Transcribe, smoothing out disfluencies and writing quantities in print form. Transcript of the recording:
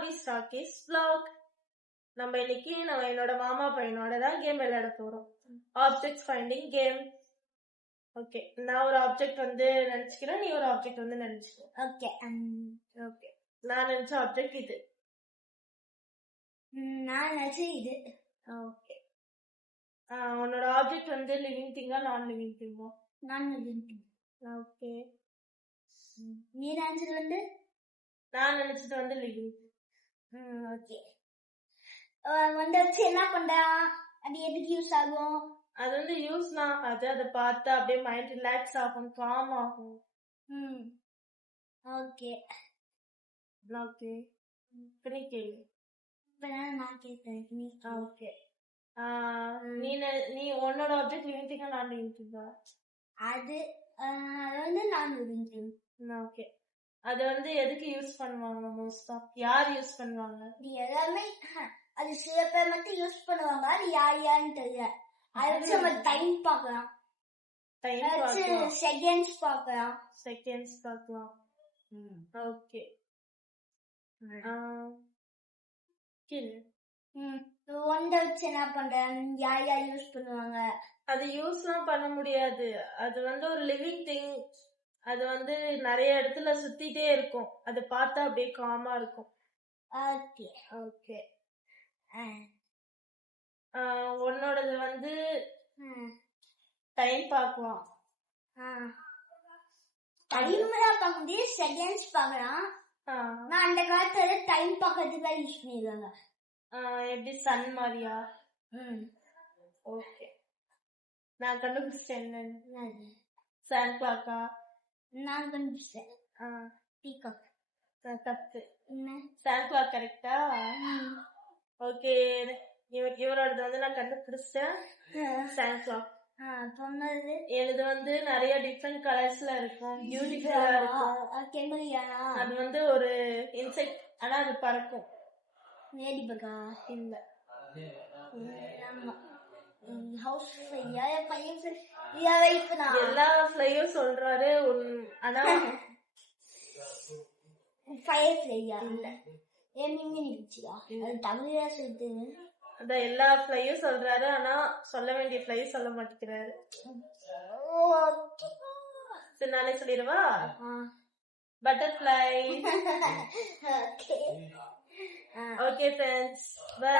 Abhi's Rakesh vlog. நம்ம இன்னைக்கு என்னோட மாமா பையனோட தான் கேம் விளையாட போறோம். Object finding game. ஓகே, நான் ஒரு ஆப்ஜெக்ட் வந்து நினைச்சுக்கிறேன், நீ ஒரு ஆப்ஜெக்ட் வந்து நினைச்சுக்கோ. ஓகே ஓகே, நான் நினைச்ச ஆப்ஜெக்ட் இது. நான் நினைச்ச இது. ஓகே, உன்னோட ஆப்ஜெக்ட் வந்து லிவிங் திங்கா நான் லிவிங் திங்கா? நான் லிவிங் திங். ஓகே, நீ நினைச்சது வந்து? நான் நினைச்சது வந்து லிவிங். ஓகே, வந்து வச்சு என்ன பண்றா? அது எதுக்கு யூஸ் ஆகும்? அது வந்து யூஸ்னா அதை பார்த்தா அப்படியே மைண்ட் ரிலாக்ஸ் ஆகும், காம் ஆகும். ஓகே ஓகே, இப்படி கேளு. நான் கேட்கிறேன். ஓகே, நீ உன்னோட ஆப்ஜெக்ட் லிவிங் திங்கா நான் லிவிங் திங்கா? அது வந்து நான் லிவிங் திங். ஓகே, அது வந்து எதுக்கு யூஸ் பண்ணுவாங்க மோஸ்டா? யார் யூஸ் பண்ணுவாங்க? எல்லாமே அது சில பேர் மட்டும் யூஸ் பண்ணுவாங்க, அது யாருன்னு தெரியல. அது வச்சு நம்ம டைம் பார்க்கலாம், செகண்ட்ஸ் பார்க்கலாம். ஓகே, ஒன்றை வச்சு என்ன பண்றேன்? யார் யூஸ் பண்ணுவாங்க? அது யூஸ்லாம் பண்ண முடியாது. அது வந்து ஒரு லிவிங் திங். அது வந்து நிறைய இடத்துல சுத்திட்டே இருக்கும், அது பார்த்தா அப்படியே காமா இருக்கும். ஓகே ஓகே, உன்னோடது வந்து டைம் பார்க்கலாம். டைம் பார்க்க முடியாது, செகண்ட்ஸ் பார்க்கலாம். நான் அந்த காலத்துல டைம் பார்க்கறதுக்கு யூஸ் பண்ணிடுவாங்க. எப்படி சன் மாதிரியா? ஓகே, நான் கண்டுபிடிச்சேன். சன் கிளாக்கா? நான் கண்டுபிடிச்சேன் பீகாக். தப்பு. சன் கிளாக் கரெக்டா? ஓகே, இவரோடது வந்து நான் கண்டுபிடிச்சேன் சன் கிளாக். எனது வந்து நிறைய டிஃப்ரெண்ட் கலர்ஸ்ல இருக்கும், பியூட்டிஃபுல்லா இருக்கும். அது வந்து ஒரு இன்செக்ட், ஆனா அது பறக்கும். லேடிபர்கா? இல்ல. எல்லா ஃப்ளையும் சொல்றாரு, ஆனா ஃபயர் ஃப்ளையா? இல்ல. தமிழா சொல்லிட்டு அதான் எல்லா ஃப்ளையும் சொல்றாரு, ஆனா சொல்ல வேண்டிய ஃப்ளையும் சொல்ல மாட்டேங்கிறாரு. சரி, நானே சொல்லிடுவா. பட்டர்ஃப்ளை. Okay friends, by.